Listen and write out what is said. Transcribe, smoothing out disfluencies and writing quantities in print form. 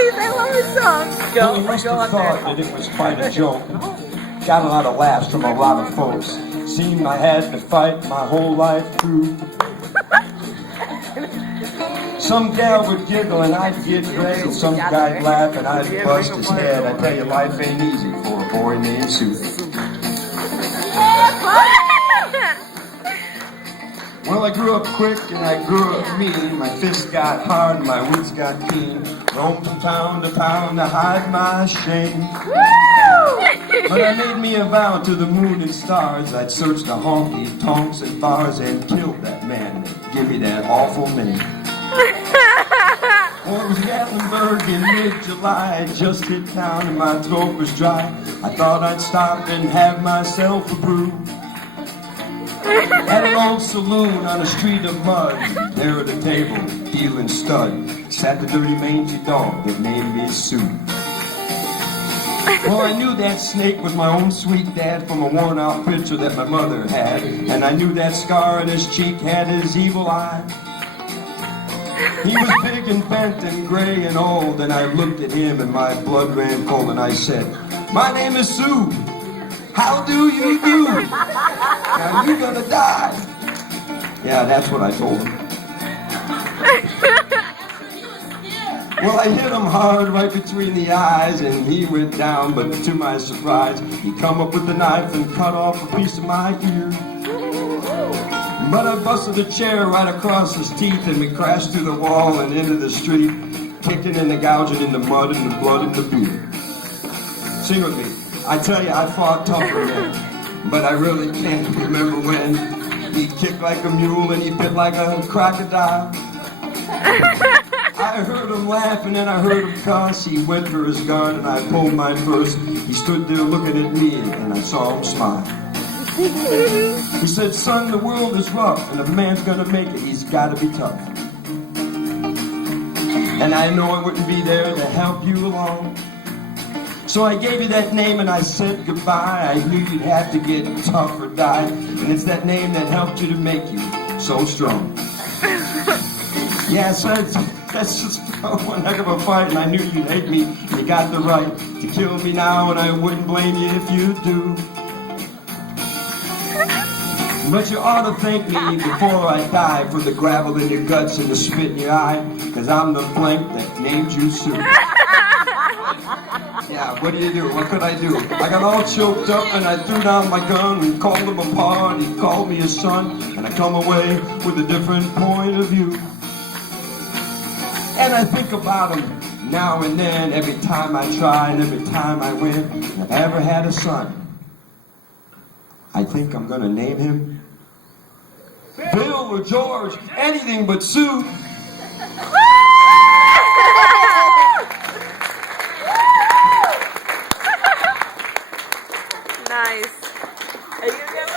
I love this song. Well, he must have thought that it was quite a joke. Got a lot of laughs from a lot of folks. Seemed I had to fight my whole life through. Some gal would giggle and I'd get red. Some guy'd laugh and I'd bust his head. I tell you, life ain't easy for a boy named Sue. Well, I grew up quick and I grew up mean. My fists got hard and my wits got keen. Roamed from town to pound to hide my shame. But I made me a vow to the moon and stars. I'd search the honky tonks and bars and kill that man that give me that awful name. Well, it was Gatlinburg in mid-July. I just hit town and my throat was dry. I thought I'd stop and have myself a brew. At an old saloon on a street of mud, there at a table, dealing stud, sat the dirty mangy dog that named me Sue. Well, I knew that snake was my own sweet dad from a worn-out picture that my mother had, and I knew that scar on his cheek had his evil eye. He was big and bent and gray and old, and I looked at him and my blood ran cold, and I said, "My name is Sue. How do you do? Now you're gonna die." Yeah, that's what I told him. Well, I hit him hard right between the eyes, and he went down, but to my surprise, he come up with the knife and cut off a piece of my ear. But I busted a chair right across his teeth, and we crashed through the wall and into the street, kicking and gouging in the mud and the blood and the beer. Sing with me. I tell you, I fought tougher then, but I really can't remember when. He kicked like a mule and he bit like a crocodile. I heard him laugh and then I heard him cuss. He went for his gun and I pulled mine first. He stood there looking at me and I saw him smile. He said, "Son, the world is rough, and if a man's gonna make it, he's gotta be tough." And I know I wouldn't be there to help you along. So I gave you that name and I said goodbye. I knew you'd have to get tough or die. And it's that name that helped you to make you so strong. Yeah, so that's just one heck of a fight, and I knew you'd hate me. You got the right to kill me now, and I wouldn't blame you if you do. But you ought to thank me before I die for the gravel in your guts and the spit in your eye, 'cause I'm the blank that named you Sue. Yeah, what do you do? What could I do? I got all choked up and I threw down my gun and called him apart. He called me his son, and I come away with a different point of view. And I think about him now and then, every time I try and every time I win. If I ever had a son, I think I'm gonna name him Bill or George, anything but Sue. Nice. Are you gonna